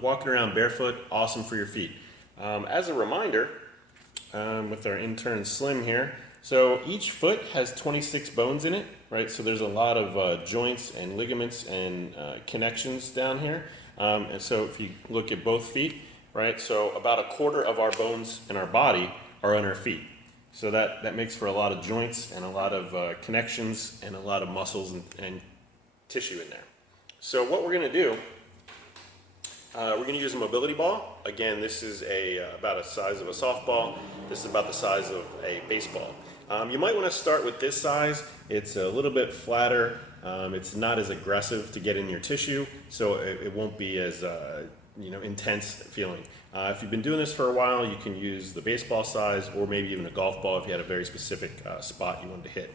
Walking around barefoot, awesome for your feet. As a reminder, with our intern Slim here, so each foot has 26 bones in it, right? So there's a lot of joints and ligaments and connections down here. And so if you look at both feet, right, so about a quarter of our bones in our body are on our feet. So that makes for a lot of joints and a lot of connections and a lot of muscles and tissue in there. So what we're going to do, we're going to use a mobility ball. Again, this is about the size of a softball. This is about the size of a baseball. You might want to start with this size. It's a little bit flatter. It's not as aggressive to get in your tissue, so it won't be as intense feeling. If you've been doing this for a while, you can use the baseball size or maybe even a golf ball if you had a very specific spot you wanted to hit.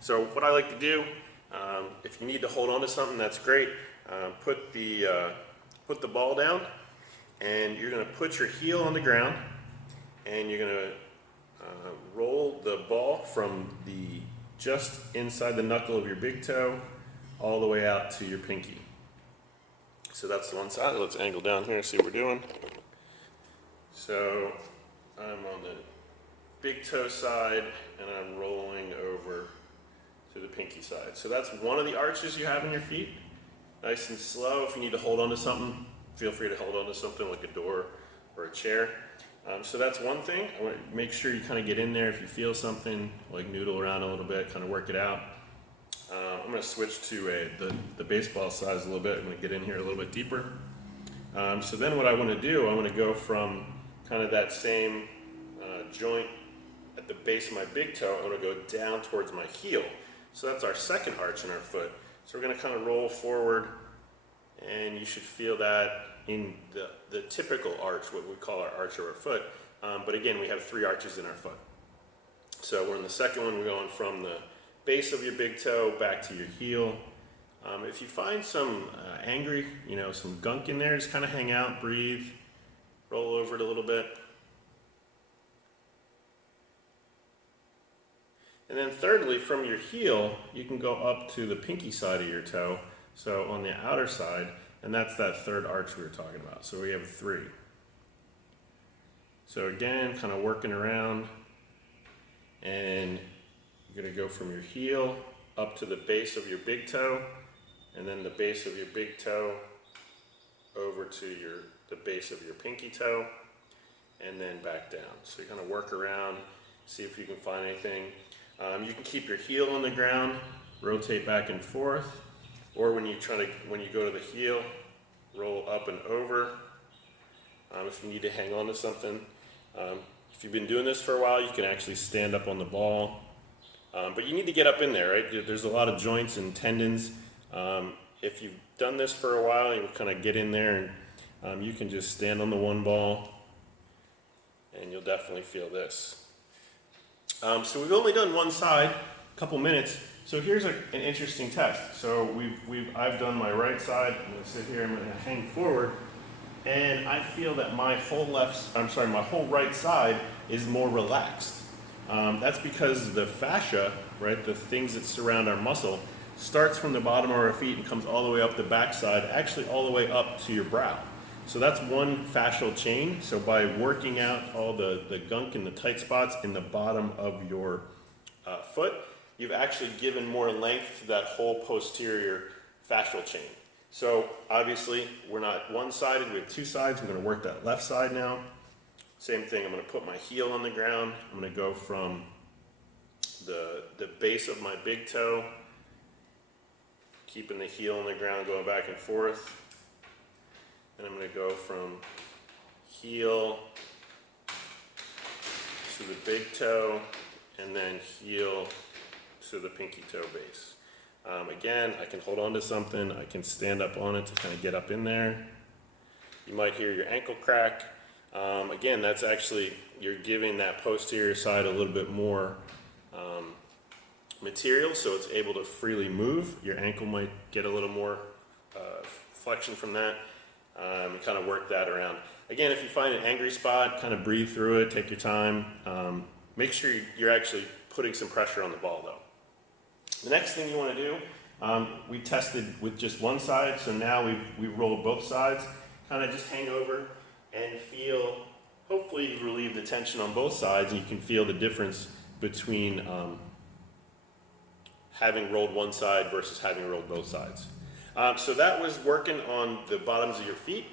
So what I like to do, if you need to hold on to something, that's great. Put the ball down, and you're going to put your heel on the ground, and you're going to roll the ball from just inside the knuckle of your big toe all the way out to your pinky. So that's the one side. Let's angle down here and see what we're doing. So I'm on the big toe side, and I'm rolling over to the pinky side. So that's one of the arches you have in your feet. Nice and slow. If you need to hold on to something, feel free to hold on to something like a door or a chair. So that's one thing. I want to make sure you kind of get in there. If you feel something, like noodle around a little bit, kind of work it out. I'm going to switch to the baseball size a little bit. I'm going to get in here a little bit deeper. So then what I want to do, I want to go from kind of that same joint at the base of my big toe. I want to go down towards my heel. So that's our second arch in our foot. So we're going to kind of roll forward, and you should feel that in the typical arch, what we call our arch of our foot. But again, we have three arches in our foot. So we're in the second one. We're going from the base of your big toe back to your heel. If you find some some gunk in there, just kind of hang out, breathe, roll over it a little bit. And then thirdly, from your heel, you can go up to the pinky side of your toe, so on the outer side, and that's that third arch we were talking about. So we have three. So again, kind of working around, and you're going to go from your heel up to the base of your big toe, and then the base of your big toe over to the base of your pinky toe, and then back down. So you're going to work around, see if you can find anything. You can keep your heel on the ground, rotate back and forth, or when you go to the heel, roll up and over. If you need to hang on to something. If you've been doing this for a while, you can actually stand up on the ball. But you need to get up in there, right? There's a lot of joints and tendons. If you've done this for a while, you kind of get in there, and you can just stand on the one ball, and you'll definitely feel this. So we've only done one side, a couple minutes. So here's an interesting test. So I've done my right side. I'm going to sit here. I'm going to hang forward, and I feel that my whole right side is more relaxed. That's because the fascia, right, the things that surround our muscle, starts from the bottom of our feet and comes all the way up the backside, actually all the way up to your brow. So that's one fascial chain. So by working out all the gunk and the tight spots in the bottom of your foot, you've actually given more length to that whole posterior fascial chain. So obviously we're not one-sided, we have two sides. I'm going to work that left side now. Same thing, I'm going to put my heel on the ground. I'm going to go from the base of my big toe, keeping the heel on the ground, going back and forth. And I'm going to go from heel to the big toe, and then heel to the pinky toe base. Again, I can hold on to something. I can stand up on it to kind of get up in there. You might hear your ankle crack. Again, that's actually, you're giving that posterior side a little bit more material, so it's able to freely move. Your ankle might get a little more flexion from that. Kind of work that around. Again, if you find an angry spot, kind of breathe through it, take your time. Make sure you're actually putting some pressure on the ball though. The next thing you want to do, we tested with just one side, so now we've rolled both sides. kind of just hang over and feel, hopefully relieve the tension on both sides, and you can feel the difference between having rolled one side versus having rolled both sides. So that was working on the bottoms of your feet.